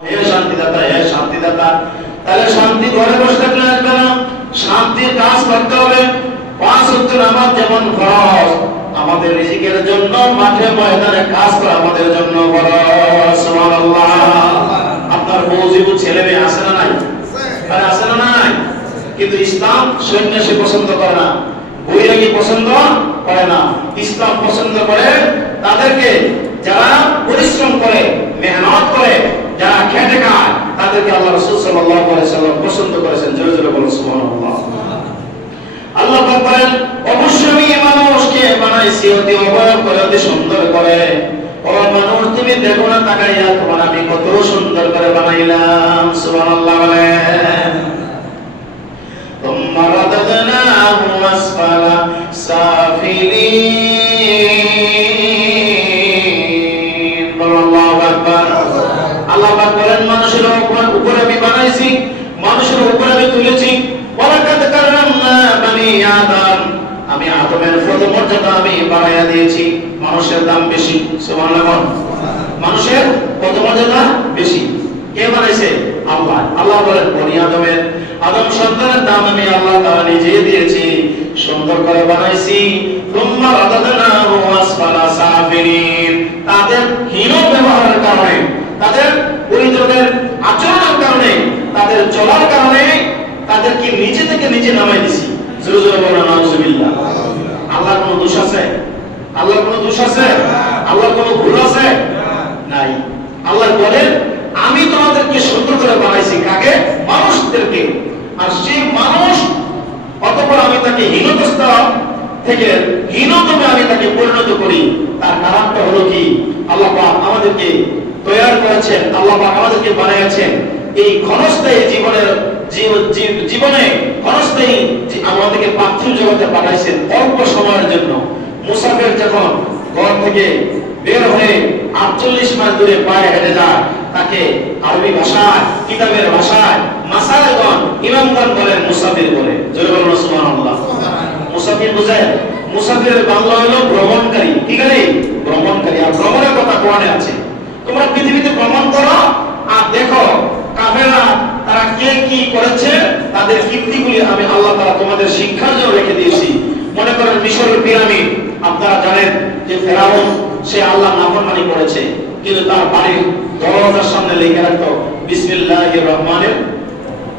হে শান্তিদাতা, হে শান্তিদাতা। তাহলে শান্তি ঘরে বসে থাকলে আসবে না, শান্তির কাজ করতে হবে। 5 ওয়াক্ত নামাজ যেমন ফরজ, আমাদের রিজিকের জন্য মাঠে ময়দানে কাজ করা আমাদের জন্য ফরজ। সুবহানাল্লাহ। আপনার বউজিবু ছেলে মেয়ে আছে না নাই? আরে আছে না নাই? কিন্তু ইসলাম সন্ন্যাসী পছন্দ করে না, বৈরাগী পছন্দ করে না। ইসলাম পছন্দ করে তাদেরকে যারা পরিশ্রম করে, মেহনত করে, যারা খেটে খায়, তাদেরকে আল্লাহ রাসূল সাল্লাল্লাহু আলাইহি ওয়াসাল্লাম পছন্দ করেছেন। জোরে জোরে বলুন সুবহানাল্লাহ। আল্লাহ পাক বলেন, অবশ্যই আমি মানুষকে বানাইছি অতি অবয়ব করে, অতি সুন্দর করে। ও মানুষ, তুমি দেখো না তাকাইয়া, তোমার আমি কত সুন্দর করে বানাইলাম। সুবহানাল্লাহ বলেন। তুম্মা রাদাদনাহু আসফালা সাফিলিন। আল্লাহু আকবার। আল্লাহ পাক বলেন, মানুষের উপরে আমি বানাইছি, মানুষের উপরে আমি তুলেছি। ওয়ালাকাদ কাররামনা বানি আদম, আমি আদমের পদমর্যাদা আমি বাড়াইয়া দিয়েছি। মানুষের দাম বেশি। সুবহানাল্লাহ। মানুষের পদমর্যাদা বেশি। কে বানাইছে? আল্লাহ। আল্লাহ বলেন, বনি আদম সন্তানের দাম আমি আল্লাহ তাআলা নিজে দিয়েছি, সুন্দর করে বানাইছি। তুম্মা রাদাদনাহু আসফালা সাফিলিন। তাদের হীন ব্যবহারের কারণে, তাদের পরিত্যাগের আচরণের কারণে, তাদের চলার কারণে তাদেরকে নিচে থেকে নিচে নামাই দিছি। জোরে জোরে বলেন নাউজুবিল্লাহ। আল্লাহর কোনো দোষ আছে? আল্লাহর কোনো দোষ আছে? আল্লাহর কোনো ভুল আছে? নাই। আল্লাহ বলেন, আমি তোমাদেরকে সুন্দর করে বানাইছি। কাকে? মানুষদেরকে। আর সেই মানুষ, অতঃপর আমি তাকে হীনদস্ত থেকে হীনতমে আমি তাকে পরিণত করি। তার কারণটা হলো কি? আল্লাহ পাক আমাদেরকে তৈরি করেছেন, আল্লাহ পাক আমাদেরকে বানিয়েছেন এই ক্ষণস্থায়ী জীবনে ক্ষণস্থায়ী আমাদেরকে পার্থিব জগতে পাঠাইছেন অল্প সময়ের জন্য। মুসাফির যখন ঘর থেকে বের হয়ে 48 মাইল দূরে পায়ে হেঁটে যায়, তাকে আরবি ভাষায়, কিতাবের ভাষায় মাসায়েগণ, ইমামগণ বলেন মুসাফির বলে। জোরে বলুন সুবহানাল্লাহ। মুসাফির বুঝেন? মুসাফিরের বাংলা হলো ভ্রমণকারী। কি গালি? ভ্রমণকারী। আর ভ্রমণের কথা কোরআনে আছে। তোমরা পৃথিবীতে ভ্রমণ করো আর দেখো কাফেররা তারা কে কি করেছে, তাদের কীর্তিগুলি আমি আল্লাহ তাআলা তোমাদের শিক্ষার জন্য রেখে দিয়েছি। মনে করেন মিশরের পিরামিড, আপনারা জানেন যে ফেরাউন সে আল্লাহ নাফরমানি করেছে, কিন্তু তার বাড়ির দরজার সামনে লেখা রাখতো বিসমিল্লাহির রহমানির।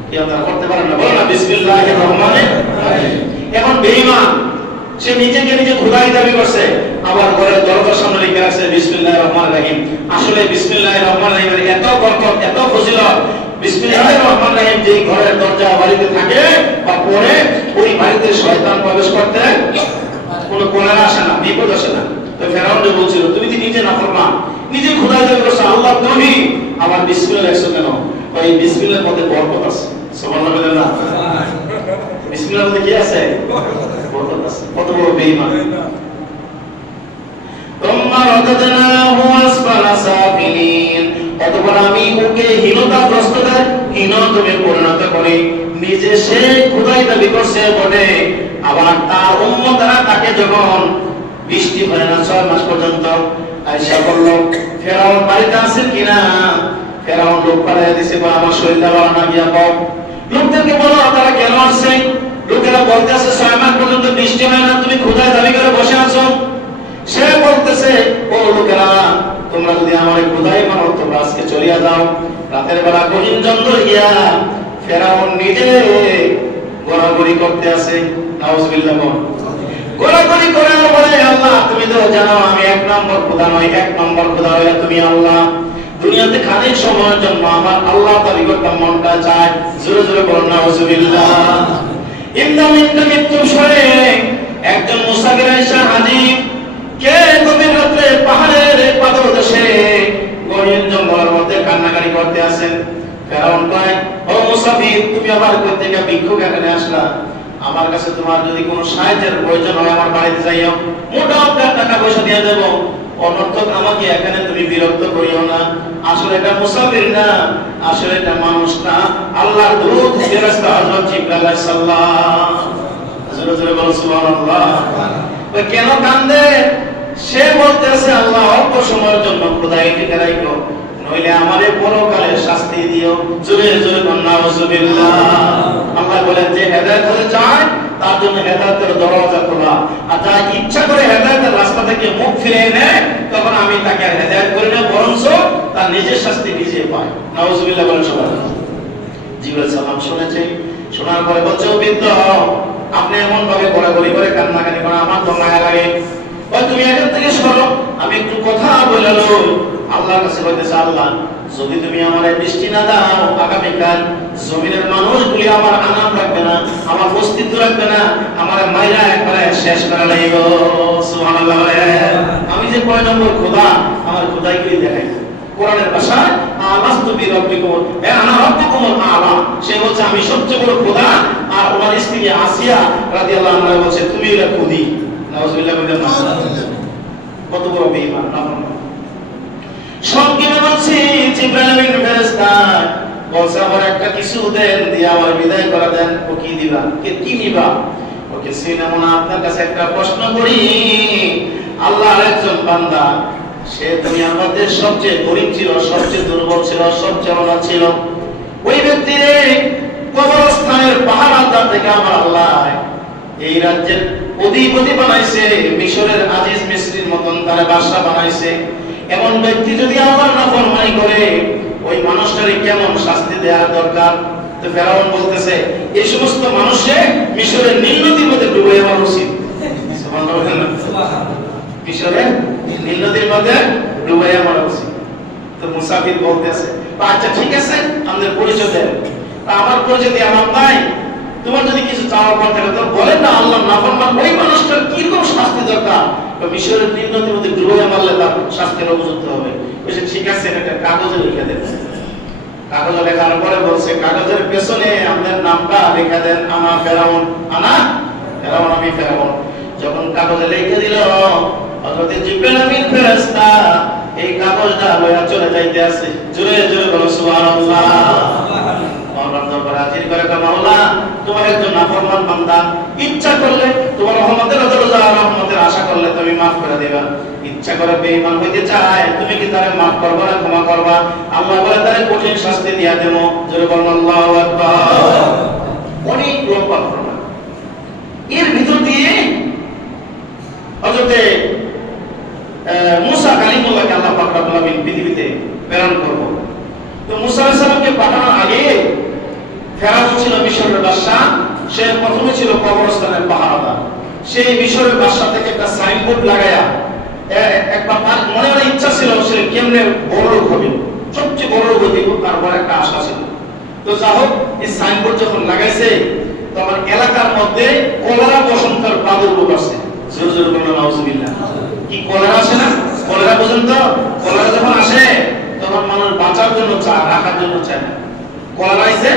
কি আপনারা করতে পারেন না? বলেন না বিসমিল্লাহির রহমানির রহিম। এখন বেঈমান সে নিজেকে নিজে খোদাই দাবি করছে, আবার ঘরের দরজার সামনে লেখা রাখছে বিসমিল্লাহির রহমানির রহিম। আসলে বিসমিল্লাহির রহমানির রহিমের এত বরকত, এত ফজিলত, বিসমিল্লাহির রহমানির রহিম যে ঘরের দরজা বাড়িতে থাকে বা পড়ে, ওই বাড়িতে শয়তান প্রবেশ করতে কোনো কোলারা আসে না, বিপদ আসে না। তো ফেরাউন যে বলছিল, তুমি কি নিজে নাফরমান, নিজে খোদাই দাবি করছো, আল্লাহ তুমি আবার বিসমিল্লাহ লেখছো কেন? ওই বিসমিল্লাহর মধ্যে বরকত আছে। সুবহানাল্লাহ বলেন না? বিসমিল্লাহর মধ্যে কি আছে? বরকত আছে। কত বড় বেঈমান। তুম্মা রাদাদনাহু আসফালা সাফিলিন। অতঃপর আমি ওকে হীনতাগ্রস্তদের হীনতমে পরিণত করি। নিজে সে খোদাই দাবি করছে বটে, আবার তার উম্মতরা তাকে যখন বৃষ্টি হয় না 6 মাস পর্যন্ত, আয়েশা বলল ফেরাউন বাড়িতে আছেন কিনা? ফেরাউন লোক পাঠিয়ে দিয়েছে, বা আমার শরীরটা ভালো না, গিয়া কও। লোকদেরকে বলো তারা কেন আসছে। লোকেরা বলতেছে 6 মাস পর্যন্ত বৃষ্টি হয় না, তুমি খোদাই দাবি করে বসে আছো। সে বলতেছে, ও লোকেরা, তোমরা যদি আমার খোদাই মানো তোমরা আজকে চলিয়া যাও। রাতের বেলা গহীন জঙ্গল গিয়া ফেরাউন নিজে গোড়াগড়ি করতে আছে। নাউজুবিল্লাহ। গোড়াগড়ি করে বলে, আল্লাহ তুমি তো জানো আমি 1 নম্বর খোদা নই, 1 নম্বর খোদা হইয়া তুমি আল্লাহ। দুনিয়াতে খানিক সময়ের জন্য আমার আল্লাহ তাআলা করতাম মনটা চায়। জোরে জোরে বলুন নাউজুবিল্লাহ। মৃত্যু সরে একজন মুসাফির এসে হাজির। কে গভীর রাতে পাহাড়ের পাদদেশে গহীন জঙ্গলের মধ্যে কান্নাকাটি করতে আছেন। ফেরাউন কয়, ও মুসাফির, তুমি আবার কই থেকে ভিক্ষুক এখানে আসলা? আমার কাছে তোমার যদি কোনো সাহায্যের প্রয়োজন হয় আমার বাড়িতে যাইও, মোটা টাকা পয়সা দিয়ে দেব। অনর্থক আমাকে এখানে তুমি বিরক্ত করিও না। আসলে এটা মুসাফির না, আসলে এটা মানুষ না, আল্লাহর দূত ফেরেশতা হযরত জিবরাইল আলাইহিস সালাম। জোরে জোরে বলুন সুবহানাল্লাহ। ওই কেন কান্দে? সে বলতেছে, আল্লাহ অল্প সময়ের জন্য খোদাই টিকে রাখো, নইলে আমারে পরকালে শাস্তি জোরে জোরে নাউজুবিল্লাহ। আল্লাহ বলেন যে হেদায়েত হতে চায় তার জন্য হেদায়েতের দরজা খোলা, আর যারা ইচ্ছা করে হেদায়েতের রাস্তা থেকে মুখ ফিরিয়ে নেয় তখন আমি তাকে হেদায়েত করি না, বরঞ্চ তার নিজের শাস্তি নিজে পায়। নাউজুবিল্লাহ বলেন সবাই। জিবরাইল সালাম শুনেছে, শোনার পরে বলছে ও বৃদ্ধ, আপনি এমন ভাবে গড়াগড়ি করে কান্নাকাটি করেন, আমার তো মায়া লাগে, ওই তুমি এখান থেকে সরো, আমি একটু কথা বলে লো। আল্লাহর কাছে বলতেছে, আল্লাহ যদি তুমি আমার বৃষ্টি না দাও, আগামীকাল জমিনের মানুষগুলি আমার আনাম রাখবে না, আমার অস্তিত্ব রাখবে না, আমার মাইরা একবারে শেষ করা লাগবে। সুবহানাল্লাহ। আমি যে কয় নম্বর খোদা, আমার খোদাইগুলি দেখাই কোরআনের ভাষায় আলাস্তু বিরাব্বিকুম আনা রাব্বুকুমুল আ'লা, সে বলছে আমি সবচেয়ে বড় খোদা, আর ওনার স্ত্রী আসিয়া রাদিয়াল্লাহু আনহা বলছে তুমি হলো খুদি। নাউজুবিল্লাহ। কত বড় বেঈমান নাফরমান। সংক্ষেপে বলছি জিবরাইল আমিন ফেরেশতা বলছে আমার একটা কিছু দেন, দিয়ে আমার বিদায় করে দেন। ও কি দিবা? কি নিবা? ওকে সিনেমা আপনার কাছে একটা প্রশ্ন করি, আল্লাহর একজন বান্দা, সে দুনিয়ার মধ্যে সবচেয়ে গরীব ছিল, সবচেয়ে দুর্বল ছিল, সবচেয়ে অনাথ ছিল, ওই ব্যক্তির কবরস্থানের পাহারাদার থেকে আমার আল্লাহ এই রাজ্যের অধিপতি বানাইছে, মিশরের আজিজ মিসরির মতন তারে বাদশা বানাইছে। এমন ব্যক্তি যদি আল্লাহর নাফরমানি করে, ওই মানুষটারে কেমন শাস্তি দেওয়ার দরকার? তো ফেরাউন বলতেছে এই সমস্ত মানুষে মিশরের নীল নদীর মধ্যে ডুবে যাওয়া উচিত। মিশরের নীল নদীর মধ্যে ডুবে যাওয়া উচিত। তো মুসাফির বলতেছে আচ্ছা ঠিক আছে, আমাদের পরিচয় দেন। আমার পরিচয় দিয়ে আমার নাই, তোমার যদি কিছু চাওয়ার পর থাকে তো বলেন না, আল্লাহর নাফরমান ওই মানুষটার কিরকম শাস্তি দরকার? মিশরের নীল নদীর মধ্যে ডুবে মারলে তার শাস্তির উপযুক্ত হবে। বলছে ঠিক আছে, একটা কাগজে লিখে দেন। কাগজে লেখার পরে বলছে কাগজের পেছনে আপনার নামটা লিখে দেন, আমার ফেরাউন, আনা ফেরাউন, আমি ফেরাউন। যখন কাগজে লিখে দিল, হযরত জিবরাইল আমিন ফেরেশতা এই কাগজটা লইয়া চলে যাইতে আছে। জোরে জোরে বলো সুবহানাল্লাহ। আল্লাহর দরবারে হাজির করে মাওলা, তোমার একজন নাফরমান বান্দা, ইচ্ছা করলে তোমার রহমতের দরজা, রহমতের আশা করলে তুমি maaf করে দিবা, ইচ্ছা করে বেঈমান হইতে চায় তুমি কি তারে maaf করবা না ক্ষমা করবা? আল্লাহ বলে তারে কঠিন শাস্তি দিয়া দেব। জোরে বলুন আল্লাহু আকবার। অনেক লম্বা ঘটনা। এর ভিতর দিয়ে হযরতে মুসা কালিমুল্লাহকে আল্লাহ পাক রব্বুল আলামিন পৃথিবীতে প্রেরণ করব। তো মুসা আলাইহিস সালামকে পাঠানোর আগে ফেরাউন ছিল মিশরের বাদশা, সে প্রথমে ছিল কবরস্থানের পাহারাদার। সেই মিশরের বাদশা থেকে একটা সাইনবোর্ড লাগায়া একবার তার মনে মনে ইচ্ছা ছিল সে কেমনে বড় লোক হবে, সবচেয়ে বড় লোক হইব, তারপর একটা আশা ছিল। তো যা হোক, এই সাইনবোর্ড যখন লাগাইছে তখন এলাকার মধ্যে কলেরা বসন্তের প্রাদুর্ভাব আসছে। জোর জোর করে নাউজুবিল্লাহ। কি কলেরা আসে না? কলেরা পর্যন্ত কলেরা যখন আসে তখন মানুষ বাঁচার জন্য চায়, রাখার জন্য চায় না। কলেরা আইছে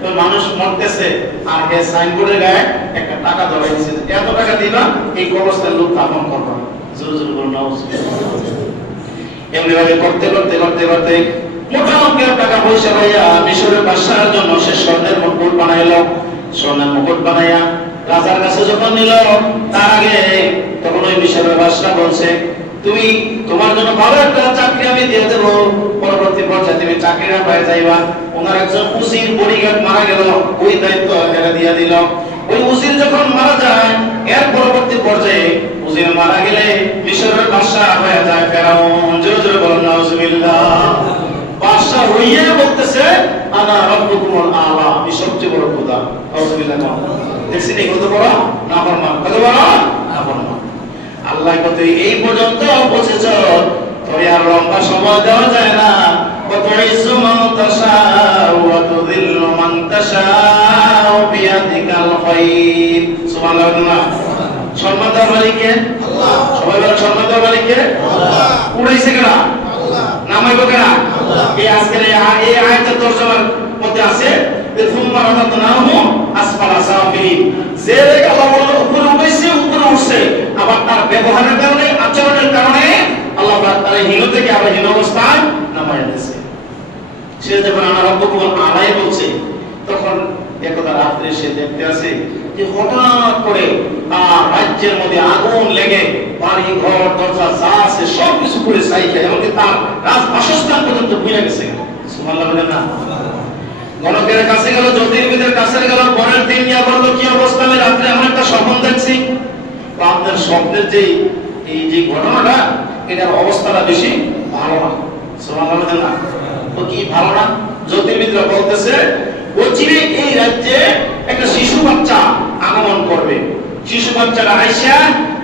তো মানুষ মরতেছে, আর এই সাইনবোর্ডের গায়ে একটা টাকা ধরাইছে, এত টাকা দিবা এই কবরস্থানের লোক দাফন করবা। জোর জোর করে নাউজুবিল্লাহ। এমনি ভাবে করতে করতে করতে করতে মোটা অঙ্কের টাকা পয়সা পাইয়া মিশরের বাদশার জন্য সে স্বর্ণের মুকুট বানাইলো। স্বর্ণের মুকুট বানাইয়া রাজার কাছে যখন নিল, তার আগে তখন ওই মিশরের বাদশা বলছে তুমি তোমার জন্য ভালো একটা চাকরি আমি দিয়ে দেব, পরবর্তী পর্যায়ে তুমি চাকরিটা পেয়ে যাইবা। ওনার একজন উজির বডিগার্ড মারা গেল, ওই দায়িত্ব এরা দিয়ে দিল। ওই উজির যখন মারা যায়, এর পরবর্তী পর্যায়ে উজির মারা গেলে মিশরের বাদশা হয়ে যায় ফেরাউন। জোরে জোরে বলুন নাউজুবিল্লাহ। বাদশা হইয়া বলতেছে আনা রাব্বুকুমুল আ'লা, আমি সবচেয়ে বড় খোদা। নাউজুবিল্লাহ। দেখছেন এই কত বড় নাফরমান, কত বড় নাফরমান। আল্লাহ কত এই পর্যন্ত পৌঁছেছ, তবে আর লম্বা সময় দেওয়া যায় না। কত ইজ্জু মান তাশাউ ওয়া তুযিল্লু মান তাশাউ বিয়াদিকাল খায়র। সুবহানাল্লাহ। সম্মান দেওয়ার মালিক কে? আল্লাহ। সবাই বলেন সম্মান দেওয়ার মালিক কে? আল্লাহ। উড়াইছে কেনা? আল্লাহ। নামাইবো কেনা? আল্লাহ। এই আজকের এই আয়াতের তরজমার মধ্যে আছে যে সুম্মা রাদাদনাহু আসফালা সাফিলিন, যে আল্লাহ বলল উপরে উঠেছে, উপরে উঠছে, আবার তার ব্যবহারের কারণে, আচরণের কারণে আল্লাহ তার হীন থেকে আবার হীন অবস্থায় নামায় দিয়েছে। সে যখন আনা রব্বুকুমুল আ'লা বলছে, তখন একদা রাত্রে সে দেখতে আসে যে হঠাৎ করে তার রাজ্যের মধ্যে আগুন লেগে বাড়ি ঘর দরজা যা আছে সবকিছু পুড়ে ছাই খেয়ে, এমনকি তার রাজ বাসস্থান পর্যন্ত পুড়ে গেছে। সুবহানাল্লাহ বলেন না। গণকের কাছে গেল, জ্যোতির্বিদের কাছে গেল, পরের দিন নিয়ে বলল কি অবস্থা, আমি রাত্রে এমন একটা স্বপ্ন দেখছি। তো আপনার স্বপ্নের যে এই যে ঘটনাটা, এটার অবস্থাটা বেশি ভালো না। সুবহানাল্লাহ বলেন না। তো কি ভালো না? জ্যোতির্বিদরা বলতেছে অচিরে এই রাজ্যে একটা শিশু বাচ্চা আগমন করবে। শিশু বাচ্চাটা আইসা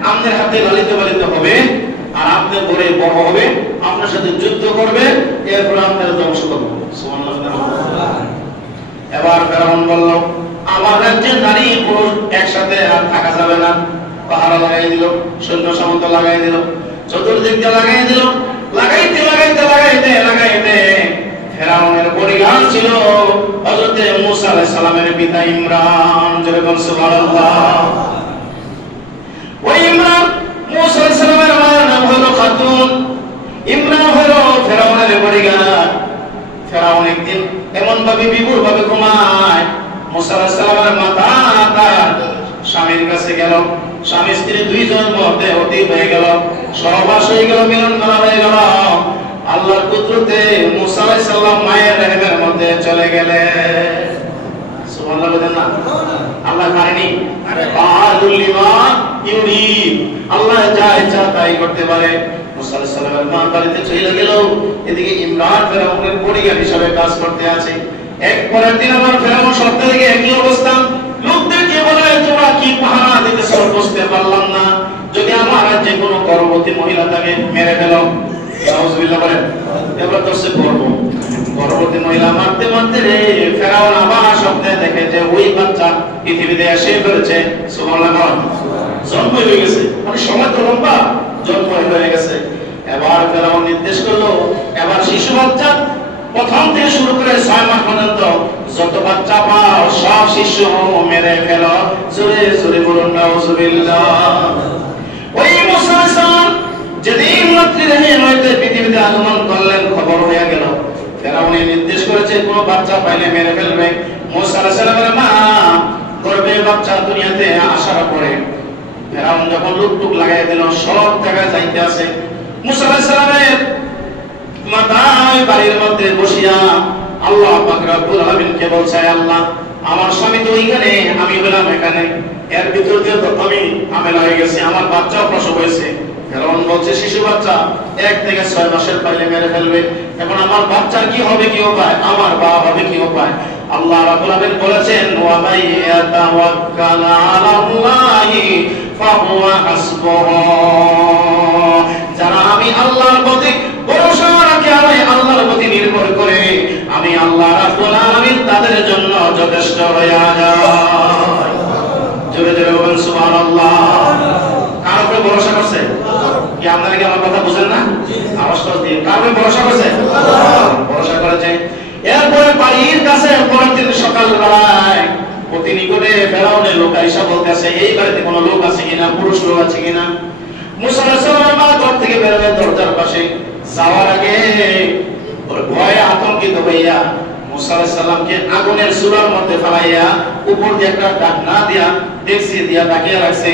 আমাদের হাতে লালিত পালিত হবে, আর আপনার ঘরে বড় হবে, আপনার সাথে যুদ্ধ করবে, এরপর আপনার ধ্বংস করবে। সুবহানাল্লাহ। এবার ফেরাউন বলল আমার রাজ্যে নারী পুরুষ একসাথে আর থাকা যাবে না। পাহারা লাগাই দিল, সৈন্য সামন্ত লাগাই দিল, চতুর্দিক দিয়ে লাগাই দিল। লাগাইতে লাগাইতে লাগাইতে লাগাইতে ফেরাউনের বডিগার্ড ছিল হযরত মূসা আলাইহিস সালামের পিতা ইমরান। যেরকম সুবহানাল্লাহ। ওই ইমরান, মূসা আলাইহিস সালামের মায়ের নাম হলো খাতুন, ইমরান হলো ফেরাউনের বডিগার্ড। ফেরাউন একদিন এমন ভাবে বিভোর ভাবে ঘুমায়, মূসা আলাইহিস সালামের মাথা তার স্বামীর কাছে গেল। স্বামী স্ত্রী দুইজনের মধ্যে অতীত হয়ে গেল, সহবাস হয়ে গেল, মিলন করা হয়ে গেল। আল্লাহর কুদরতে মূসা আলাইহিস সালাম মায়ের রহমের মধ্যে চলে গেলেন। সুবহানাল্লাহ বলেন না। আল্লাহ পারেনি, ফাআলুল লিমা ইউরিদ, আল্লাহ যা ইচ্ছা তাই করতে পারে। মূসা আলাইহিস সালামের মা বাড়িতে চলে গেল, এদিকে ইমরান ফেরাউনের বডিগার্ড হিসেবে কাজ করতে আছে। এক পরের দিন আমার ফেরাউন সত্য থেকে একই অবস্থা। লোকদেরকে বলে তোমরা কি পাহারা দিতেছো, বুঝতে পারলাম না, যদি আমার রাজ্যে কোনো গর্ভবতী মহিলা থাকে মেরে ফেলো। নাউজুবিল্লাহ বলেন। এবার তো সে করব গর্ভবতী মহিলা মারতে মারতে রে ফেরাউন আবার স্বপ্নে দেখে যে ওই বাচ্চা পৃথিবীতে এসে ফেলেছে। সুবহানাল্লাহ। জন্ম হয়ে গেছে, মানে সময় তো লম্বা, জন্ম হয়ে গেছে। এবার ফেরাউন নির্দেশ করলো এবার শিশু বাচ্চা প্রথম থেকে শুরু করে 6 মাস পর্যন্ত যত বাচ্চা পাও সব শিশু মেরে ফেলো। জোরে জোরে বলুন নাউজুবিল্লাহ। ওই মূসা আলাইহিস সালাম যেদিন রাত্রিতে পৃথিবীতে আগমন করলেন, খবর হয়ে গেল ফেরাউন নির্দেশ করেছে কোন বাচ্চা পাইলে মেরে ফেলবে। মূসা আলাইহিস সালামের মা গর্ভে বাচ্চা দুনিয়াতে আসার পরে ফেরাউন যখন লুকটুক লাগাই দিল, সব জায়গায় যাইতে আছে। মূসা আলাইহিস সালামের মাথায় বাড়ির মধ্যে বসিয়া আল্লাহ পাক রব্বুল আলামিনকে বলছে, আল্লাহ আমার স্বামী তো ওইখানে, আমি হলাম এখানে, এর ভিতর দিয়ে তো আমি ঝামেলা হয়ে গেছি, আমার বাচ্চাও প্রসব হয়েছে। ফেরাউন বলছে শিশু বাচ্চা 1 থেকে 6 মাসের পাইলে মেরে ফেলবে। এখন আমার বাচ্চার কি হবে, কি উপায়, আমার বাবা হবে কি উপায়? আল্লাহ রাব্বুল আলামিন বলেছেন ওয়া মাইয়াতাওয়াক্কাল আলাল্লাহি ফাহুয়া হাসবুহু, যারা আমি আল্লাহর প্রতি ভরসা রাখে, আমি আল্লাহর প্রতি নির্ভর করে, আমি আল্লাহ রাব্বুল আলামিন তাদের জন্য যথেষ্ট হয়ে যায়। জোরে জোরে বলুন সুবহানাল্লাহ। কার উপরে ভরসা করছে? কি আপনারা কি আমার কথা বুঝেন না? আওয়াজ দিয়ে কার উপরে ভরসা করছে? ভরসা করেছে। এরপরে বাড়ির কাছে পরের দিন সকালবেলায় অতি নিকটে ফেরাউনের লোক আইসা বলতেছে এই বাড়িতে কোনো লোক আছে কিনা, পুরুষ লোক আছে কিনা। মূসা আলাইহিস সালামের মা ঘর থেকে বের হয়ে দরজার পাশে যাওয়ার আগে ভয়ে আতঙ্কিত হইয়া মূসা আলাইহিস সালামকে আগুনের চুলার মধ্যে ফেলাইয়া উপর দিয়ে একটা ঢাকনা দিয়া দেখছি দিয়া তাকিয়ে রাখছে।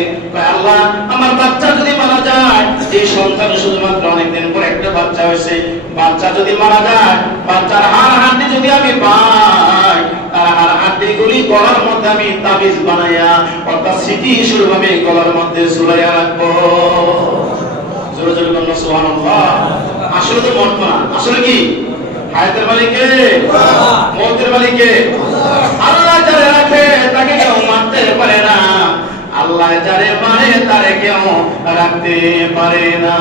আল্লাহ আমার বাচ্চা যদি মারা যায়, এই সন্তান শুধুমাত্র অনেকদিন পর একটা বাচ্চা হয়েছে, বাচ্চা যদি মারা যায়, বাচ্চার হাড় হাড্ডি যদি আমি পাই, তার হাড় হাড্ডি গুলি গলার মধ্যে আমি তাবিজ বানাইয়া অর্থাৎ স্মৃতি হিসেবে আমি গলার মধ্যে ঝুলাইয়া রাখবো। জোরে জোরে বলুন সুবহানাল্লাহ। আসলে তো মত না, আসলে কি হায়াতের মালিক কে? মওতের মালিক কে? আল্লাহ যারে রাখে তাকে কেউ মারতে পারে না, আল্লাহ যারে মারে তারে কেউ রাখতে পারে না।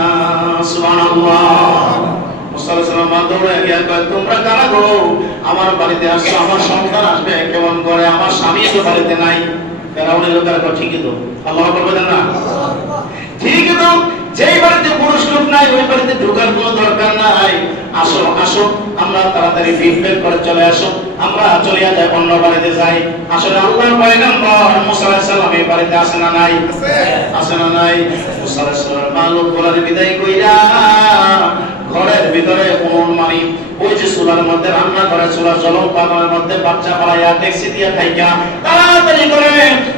সুবহানাল্লাহ। মূসা আলাইহিস সালাম দৌড়ে গিয়ে কয় তোমরা কারা গো, আমার বাড়িতে আসছো, আমার সন্তান আসবে কেমন করে, আমার স্বামী তো বাড়িতে নাই। ফেরাউনের লোকেরা কয় ঠিকই তো, আল্লাহ করবে না, ঠিকই তো, যেই বাড়িতে পুরুষ লোক নাই ওই বাড়িতে ঢোকার কোনো দরকার নাই, আসো আসো আমরা তাড়াতাড়ি ফিডব্যাক করে চলে আসো, আমরা চলে যাই অন্য বাড়িতে যাই। আসলে আল্লাহর পয়গম্বর মূসা আলাইহিস সালাম এই বাড়িতে আসে না নাই? আছে না নাই? মূসা আলাইহিস সালাম মা লোকগুলোর বিদায় কইরা ঘরের ভিতরে উনুন মারি, ওই যে চুলার মধ্যে রান্না করে, চুলার জলম পানের মধ্যে বাচ্চা পালাইয়া ট্যাক্সি দিয়া খাইয়া তাড়াতাড়ি করে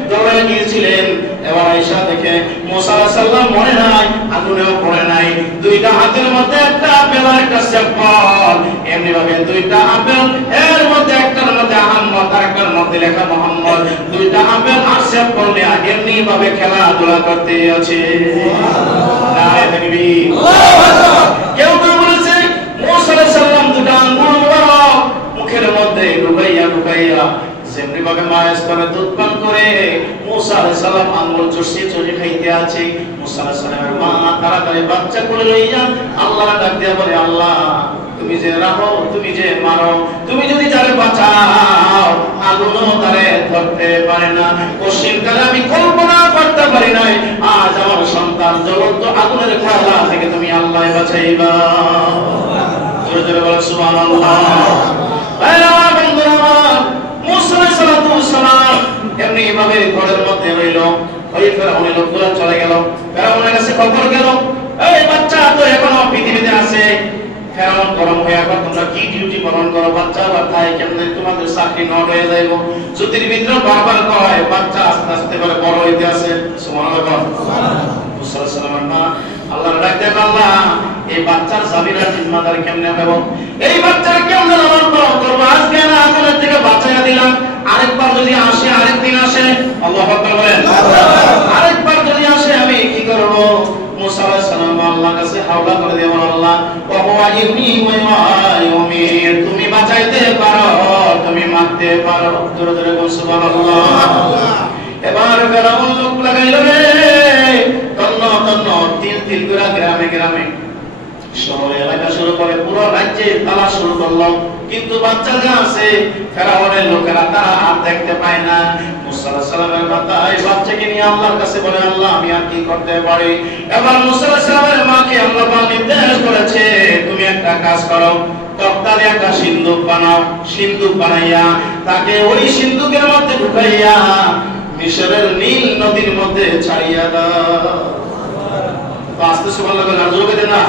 দৌড়ে গিয়েছিলেন। এবার আয়েশা দেখে মুসা আলাইহিস সালাম মরে নাই, আগুনেও পড়ে নাই, দুইটা হাতের মধ্যে একটা আপেল আর একটা সেফল, এমনি ভাবে দুইটা আপেল, এর মধ্যে একটার মধ্যে আহমদ আর একটার মধ্যে লেখা মোহাম্মদ, দুইটা আপেল আর সেফল নিয়ে এমনি ভাবে খেলাধুলা করতে আছে। নারে তাকবীর, আল্লাহু আকবার। কেউ কেউ বলেছে মুসা আলাইহিস সালাম দুটো আঙ্গুল মোবারক মুখের মধ্যে ঢুকাইয়া যেমনি ভাবে মায়ের স্তনে দুধ পান করে মুসা আলাইহিস সালাম আঙ্গুল চুষে খাইতে আছে। মুসা আলাইহিস সালামের মা তাড়াতাড়ি বাচ্চা কোলে লইয়া আল্লাহর ডাক দিয়া বলে, আল্লাহ তুমি যে রাখো, তুমি যে মারো, তুমি যদি যারে বাঁচাও আগুনও তারে ধরতে পারে না। পশ্চিমকালে আমি কল্পনা করতে পারি নাই আজ আমার সন্তান জ্বলন্ত আগুনের খেলা থেকে তুমি আল্লাহ বাঁচাইবা। জোরে জোরে বলো সুবহানাল্লাহ। মুসা আলাইহিস সালাম এমনি ভাবে ঘরের মধ্যে রইল। ওই ফেরাউনের লোকগুলো চলে গেল, ফেরাউনের কাছে খবর গেল, এই বাচ্চা তো এখনো পৃথিবীতে আছে। ফেরাউন গরম হয়ে গেল, তোমরা কি ডিউটি পালন করো, বাচ্চা বাচ্চায় কেমনে তোমাদের চাকরি নট হয়ে যাইব। জ্যোতির ভিতরে বারবার কয় বাচ্চা আস্তে আস্তে করে বড় হইতে আছে। সুবহানাল্লাহ। মুসা আলাইহিস সালামের মা আল্লাহর ডাক দেন, আল্লাহ এই বাচ্চার জামিনের জিম্মাদার কেমনে নেব, এই বাচ্চার কেমনে লালন পালন করব, আজকে না আগুনের থেকে বাঁচাইয়া দিলাম, আরেকবার যদি আসে, আরেকদিন আসে, আল্লাহু আকবার বলেন, আরেকবার যদি আসে আমি কি করব। মুসা আলাইহিস সালাম আল্লাহর কাছে হাওলা করে দেন, আল্লাহ ওয়া ইবনি ওয়া ইউমির, তুমি বাঁচাইতে পারো, তুমি মারতে পারো। জোরে জোরে বল সুবহানাল্লাহ। এবার ফেরাউন লোক লাগাইল রে, তন্ন তন্ন তিল তিল করে গ্রামে গ্রামে শহরে এলাকা শুরু করে, পুরো রাজ্যে তালাশ শুরু করলো, কিন্তু বাচ্চা যা আছে ফেরাউনের লোকেরা তারা আর দেখতে পায় না। মুসা আলাইহিস সালামের মাতা এই বাচ্চাকে নিয়ে আল্লাহর কাছে বলে, আল্লাহ আমি আর কি করতে পারি। এবার মুসা আলাইহিস সালামের মাকে আল্লাহ পাক নির্দেশ করেছে, তুমি একটা কাজ করো, তক্তা দিয়ে একটা সিন্দুক বানাও, সিন্দুক বানাইয়া তাকে ওই সিন্দুকের মধ্যে ঢুকাইয়া মিশরের নীল নদীর মধ্যে ছাড়িয়া দাও। আস্তে সুবহানাল্লাহ বলেন, আর জোরে দেন না।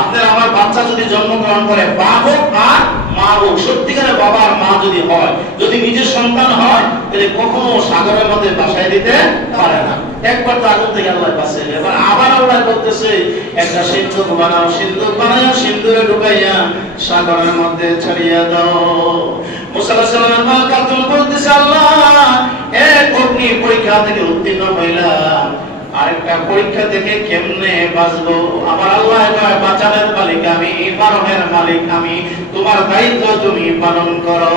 আপনার আমার বাচ্চা যদি জন্মগ্রহণ করে, বাপ হোক আর মা হোক, সত্যিকারের বাবা আর মা যদি হয়, যদি নিজের সন্তান হয়, তাহলে কখনো সাগরের মধ্যে ভাসায় দিতে পারে না। একবার তো আগুন থেকে আল্লাহ বাঁচাইল, এবার আবার আল্লাহ বলতেছে একটা সিন্দুক বানাও, সিন্দুক বানাইয়া সিন্দুরে ঢুকাইয়া সাগরের মধ্যে ছাড়িয়া দাও। মুসা আলাইহিস সালামের মা কাতল বলতেছে, আল্লাহ এক অগ্নি পরীক্ষা থেকে উত্তীর্ণ হইলাম, আরেকটা পরীক্ষা থেকে কেমনে বাঁচবো। আমার আল্লাহ কয় বাঁচানোর মালিক আমি, পালনের মালিক আমি, তোমার দায়িত্ব তুমি পালন করো।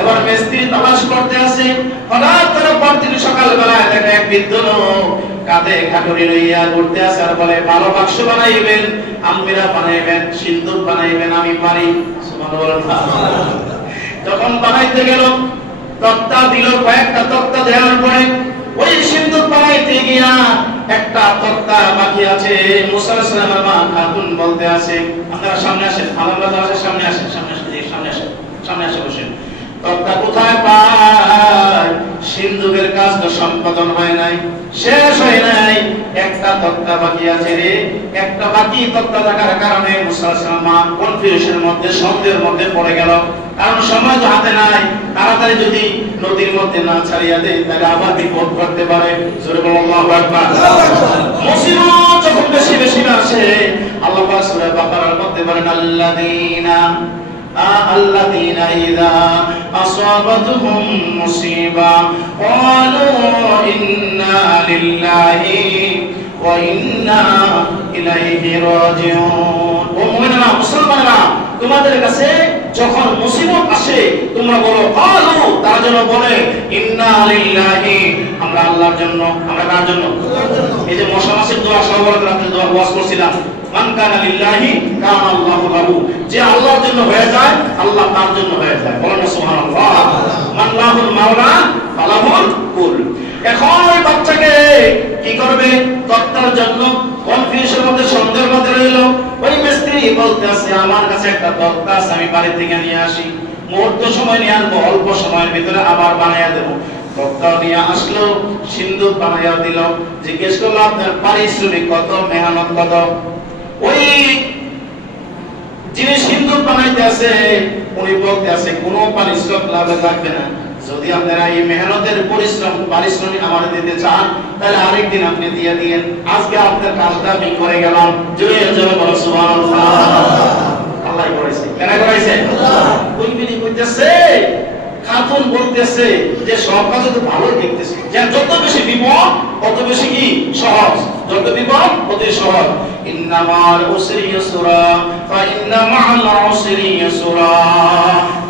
এবার মিস্ত্রি তালাশ করতে আসে, হঠাৎ করে পরদিন সকালবেলায় দেখে এক বৃদ্ধ লোক কাঁধে খাটুরি লইয়া ঘুরতে আসে আর বলে, ভালো বাক্স বানাইবেন, আলমিরা বানাইবেন, সিন্দুক বানাইবেন, আমি পারি। সুবহানাল্লাহ। যখন বানাইতে গেল, তক্তা দিল, কয়েকটা তক্তা দেওয়ার পরে ওই সিন্দুক বানাইতে গিয়া একটা তক্তা বাকি আছে। মুসা আলাইহিস সালামের মা খাতুন বলতে আছে, আপনারা সামনে আসেন, আলমবাজার আসেন, সামনে আসেন, সামনে আসেন, সামনে আসেন, সামনে আসে বসেন। তক্তা কোথায় পায়? সিন্দুকের কাজ তো সম্পাদন হয় নাই, শেষ হয় নাই, একটা তক্তা বাকি আছে রে। একটা বাকি তক্তা থাকার কারণে মুসা আলাইহিস সালাম মা কনফিউশনের মধ্যে, সন্দেহের মধ্যে পড়ে গেল, কারণ সময় তো হাতে নাই। তাড়াতাড়ি যদি নদীর মধ্যে না ছাড়িয়া দেয় তাহলে আবার বিপদ ঘটতে পারে। জোরে বলো আল্লাহু আকবার। মুসিবত যখন বেশি বেশি আসে, আল্লাহ পাক সূরা বাকারার মধ্যে বলেন, আল্লাযীনা ইযা আসাবাতুহুম মুসিবা ক্বালু ইন্না লিল্লাহি ওয়া ইন্না ইলাইহি রাজিউন। ও মুমিনরা, মুসলমানরা, তোমাদের কাছে যখন মুসিবত আসে তোমরা বলো, ক্বালু, তারা যেন বলে, ইন্না লিল্লাহি, আমরা আল্লাহর জন্য। আমরা কার জন্য? এই যে মশা মাসের দোয়া, সবার রাতে দোয়া ওয়াজ করছিলাম, মান কানা লিল্লাহি কানা আল্লাহু লাহু, যে আল্লাহর জন্য হয়ে যায় আল্লাহ তার জন্য হয়ে যায়। বলেন সুবহানাল্লাহ। মান লাহুল মাওলা ফালাহুল কুল। এখন ওই বাচ্চাকে কি করবে? তক্তার জন্য কনফিউশনের মধ্যে, সন্দেহের মধ্যে রইল। ওই মিস্ত্রি বলতে আছে, আমার কাছে একটা তক্তা আছে, আমি বাড়ি থেকে নিয়ে আসি, মুহূর্ত সময় নিয়ে আসবো, অল্প সময়ের ভিতরে আবার বানাইয়া দেবো। তক্তা নিয়ে আসলো, সিন্দুক বানাইয়া দিল। জিজ্ঞেস করলো, আপনার পারিশ্রমিক কত, মেহনত কত? ওই যিনি সিন্ধু বানাইতে আছে উনি বলতে আছে কোনো পারিশ্রমিক লাভ লাগবে না, যদি আপনারা এই মেহনতের পারিশ্রমিক আমাদের দিতে চান তাহলে আরেকদিন আপনি দিয়ে দিয়েন, আজকে আপনার কাজটা আমি করে গেলাম। জোরে জোরে বলো সুবহানাল্লাহ। আল্লাহ করেছে, কেন করেছে? ওই বিনি কইতেছে, খাতুন বলতেছে যে সব কাজ তো ভালো দেখতেছে, যে যত বেশি বিপদ তত বেশি কি সহজ, যত বিপদ তত সহজ। ইন্নামাল উসরি ইউসরা ফা ইন্না মা'আল উসরি ইউসরা।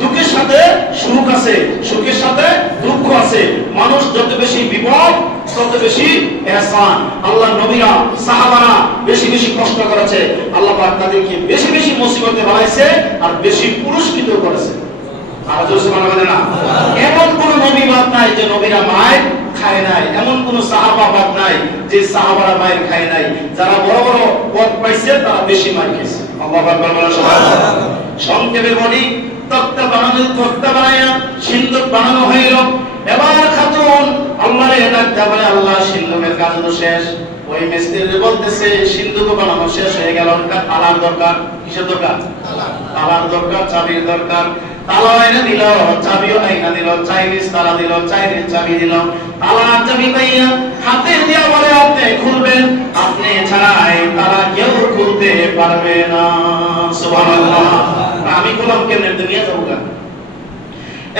দুঃখের সাথে সুখ আছে, সুখের সাথে দুঃখ আছে। মানুষ যত বেশি বিপদ তত বেশি ইহসান। আল্লাহ নবীরা সাহাবারা বেশি বেশি কষ্ট করেছে, আল্লাহ পাক তাদেরকে বেশি বেশি মুসিবতে বানাইছে আর বেশি পুরস্কৃত করেছে। এমন কোন নবী বাদ নাই যে নবীরা মায়ের খায় নাই, এমন কোন সাহাবা বাদ নাই যে সাহাবারা মায়ের খায় নাই। যারা বড় বড় পদ পাইছে তারা বেশি মার খেয়েছে। আল্লাহু আকবার বলেন সুবহানাল্লাহ। সংক্ষেপে বলি, তক্তা বানায়া সিন্দুক বানানো হইল। এবার খাতুন আল্লাহরে ডাকতে বলে, আল্লাহ সিন্দুকের কাজ তো শেষ। ওই মিস্ত্রি বলতেছে সিন্দুক বানানো শেষ হয়ে গেল, তালার দরকার। কিসের দরকার? তালার দরকার, চাবির দরকার। তালা আইনা দিল, চাবিও আইনা দিল, চাইনিজ তালা দিল, চাইনিজ চাবি দিল। তালার চাবি পাইয়া হাতে দিয়া বলে, আপনি খুলবেন, আপনি ছাড়া এই তালা কেউ খুলতে পারবে না। সুবহানাল্লাহ। আমি খুললাম কেমনে, দুনিয়া যাবো গা।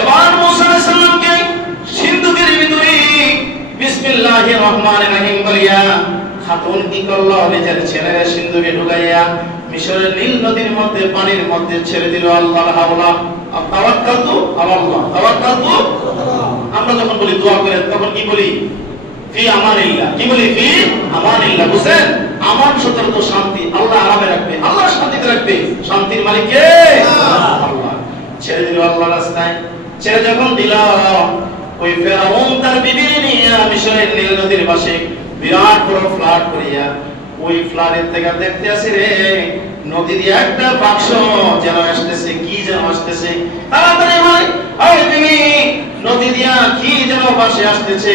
এবার মুসা আলাইহিস সালামকে সিন্ধুকের ভিতরে বিসমিল্লাহির রহমানির রহিম বলিয়া খাতুন কি করলো, নিজের ছেলের সিন্ধুকে ঢুকাইয়া মিশরের নীল নদীর মধ্যে পানির মধ্যে ছেড়ে দিল। আল্লাহর হাওলা তাওয়াক্কালতু আলাল্লাহ, তাওয়াক্কালতু। আমরা যখন বলি দোয়া করে তখন কি বলি? ফি আমানিল্লাহ। কি বলি? ফি আমানিল্লাহ। বুঝছেন? আমান সতর্ক শান্তি, আল্লাহ আরামে রাখবে, আল্লাহ শান্তিতে রাখবে। শান্তির মালিক কে? আল্লাহ। ছেড়ে দিল আল্লাহর রাস্তায়। ছেড়ে যখন দিল, ওই ফেরাউন তার বিবি নিয়ে মিশরের নীল নদীর পাশে বিরাট বড় ফ্লাড করিয়া, ওই ফ্লাডের থেকে দেখতে আসি রে নদী দিয়ে একটা বাক্স যেন আসতেছে, কি যেন আসতেছে। তাড়াতাড়ি ভাই, ওই বিবি, নদী দিয়া কি যেন পাশে আসতেছে।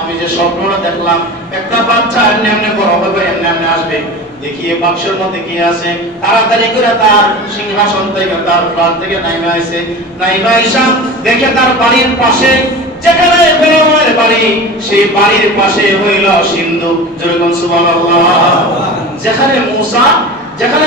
আমি যে স্বপ্নটা দেখলাম, একটা বাচ্চা এমনি এমনি বড় হবে, এমনি এমনি আসবে। দেখি এই বাক্সের মধ্যে কি আছে। তাড়াতাড়ি করে তার সিংহাসন থেকে, তার ফ্লাড থেকে নাইমা আইছে। নাইমা আইসা দেখে তার বাড়ির পাশে যেখানে ফেরাউনের বাড়ি, সেই বাড়ির পাশে হইল সিন্ধুক। যেরকম সুবহানাল্লাহ। যেখানে মুসা, যেখানে